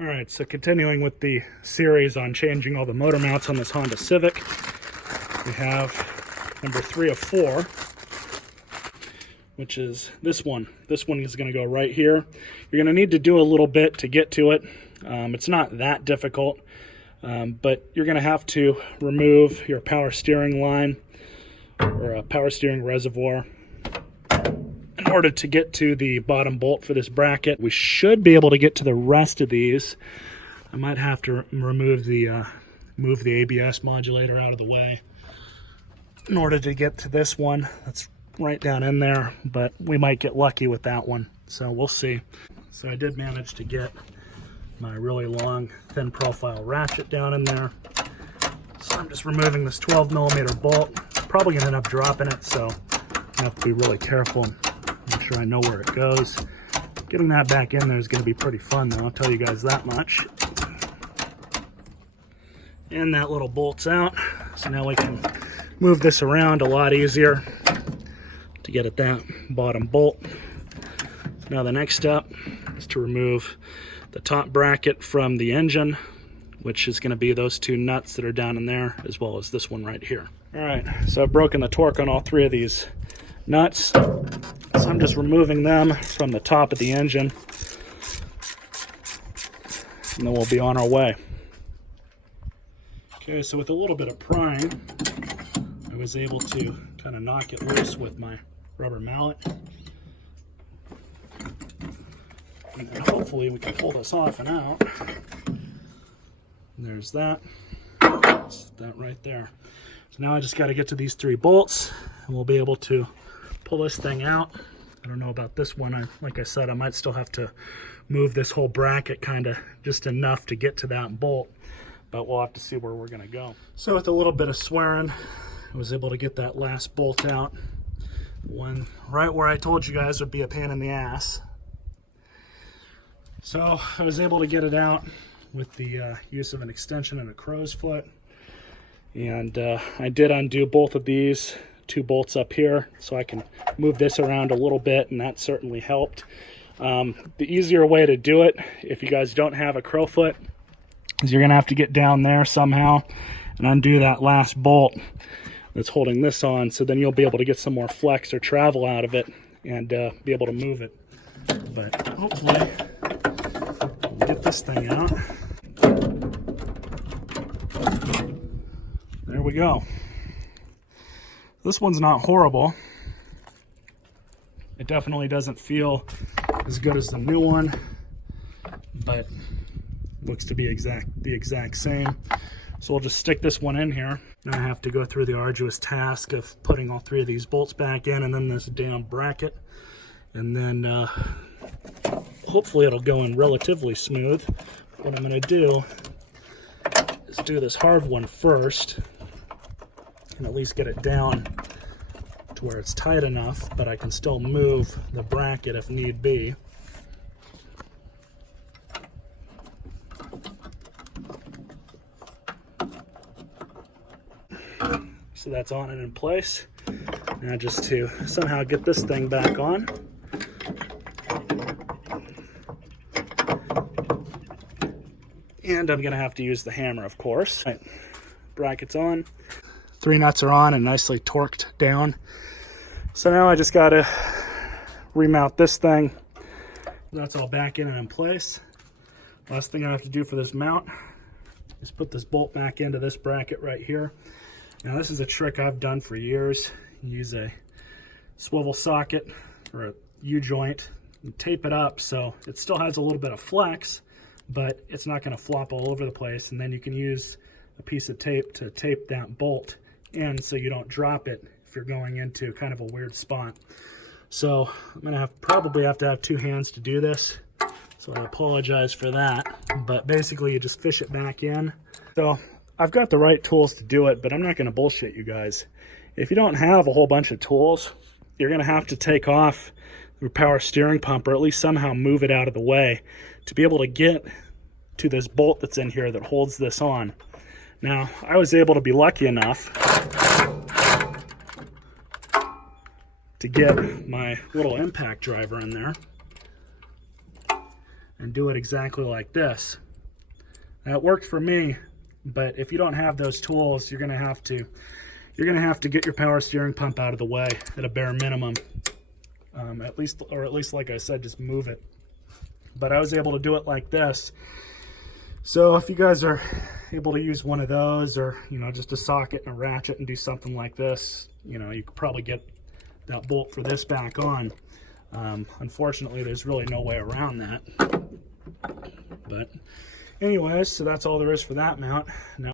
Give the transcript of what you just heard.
All right, so continuing with the series on changing all the motor mounts on this Honda Civic, we have number 3 of 4, which is this one. This one is going to go right here. You're going to need to do a little bit to get to it. It's not that difficult, but you're going to have to remove your power steering line or a power steering reservoir in order to get to the bottom bolt for this bracket. We should be able to get to the rest of these. I might have to remove the move the ABS modulator out of the way in order to get to this one. That's right down in there, but we might get lucky with that one, so we'll see. So I did manage to get my really long thin profile ratchet down in there. So I'm just removing this 12mm bolt. Probably gonna end up dropping it, so I have to be really careful. Make sure I know where it goes. Getting that back in there is going to be pretty fun, though, I'll tell you guys that much. And that little bolt's out, so now we can move this around a lot easier to get at that bottom bolt. Now the next step is to remove the top bracket from the engine, which is going to be those 2 nuts that are down in there, as well as this one right here. All right, so I've broken the torque on all 3 of these nuts, so I'm just removing them from the top of the engine, and then we'll be on our way. Okay, so with a little bit of prying, I was able to kind of knock it loose with my rubber mallet, and then hopefully we can pull this off and out. And there's that. That's that right there. So now I just got to get to these 3 bolts, and we'll be able to pull this thing out. I don't know about this one. Like I said, I might still have to move this whole bracket kind of just enough to get to that bolt, but we'll have to see where we're going to go. So with a little bit of swearing, I was able to get that last bolt out. One right where I told you guys would be a pain in the ass. So I was able to get it out with the use of an extension and a crow's foot. And I did undo both of these 2 bolts up here, so I can move this around a little bit, and that certainly helped. The easier way to do it, if you guys don't have a crow foot, is you're gonna have to get down there somehow and undo that last bolt that's holding this on, so then you'll be able to get some more flex or travel out of it and be able to move it. But hopefully we'll get this thing out. There we go. This one's not horrible. It definitely doesn't feel as good as the new one, but looks to be the exact same. So we'll just stick this one in here. Now I have to go through the arduous task of putting all 3 of these bolts back in, and then this damn bracket, and then hopefully it'll go in relatively smooth. What I'm going to do is do this hard one first, and at least get it down to where it's tight enough, but I can still move the bracket if need be. So that's on and in place. Now just to somehow get this thing back on. And I'm gonna have to use the hammer, of course. Right. Bracket's on. 3 nuts are on and nicely torqued down. So now I just gotta remount this thing. That's all back in and in place. Last thing I have to do for this mount is put this bolt back into this bracket right here. Now this is a trick I've done for years. You use a swivel socket or a U-joint and tape it up so it still has a little bit of flex, but it's not gonna flop all over the place. And then you can use a piece of tape to tape that bolt in so you don't drop it if you're going into kind of a weird spot. So I'm gonna probably have to have 2 hands to do this, so I apologize for that, but basically you just fish it back in. So I've got the right tools to do it, but I'm not gonna bullshit you guys. If you don't have a whole bunch of tools, you're gonna have to take off your power steering pump, or at least somehow move it out of the way to be able to get to this bolt that's in here that holds this on. Now, I was able to be lucky enough to get my little impact driver in there and do it exactly like this. That worked for me, but if you don't have those tools, you're gonna have to get your power steering pump out of the way at a bare minimum. At least, like I said, just move it. But I was able to do it like this. So if you guys are able to use one of those, or just a socket and a ratchet and do something like this, you could probably get that bolt for this back on. Unfortunately, there's really no way around that. But anyways, so that's all there is for that mount. Now